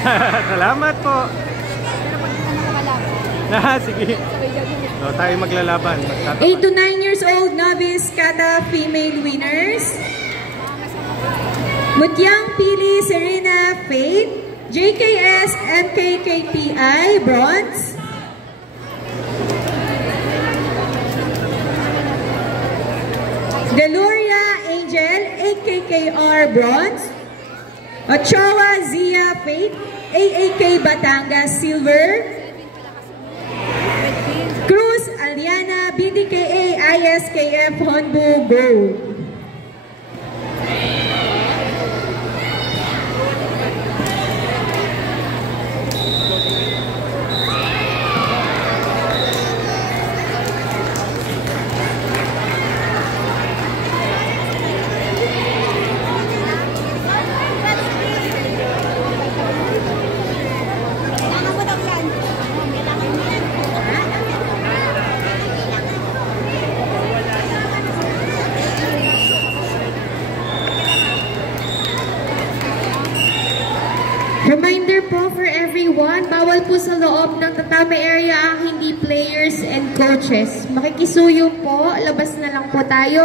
Salamat po. Sige. So, tayo maglalaban. 8 to 9 years old novice kata female winners. Mutyang Pili Serena Faith, JKS MKKPI bronze. Deloria Angel AKKR bronze. Ochoa Zia Faith AAK Batangas silver. Cruz Aliana BDKA ISKF Honbu gold. Reminder po for everyone, bawal po sa loob ng tatami area ang hindi players and coaches. Makikisuyo po, labas na lang po tayo.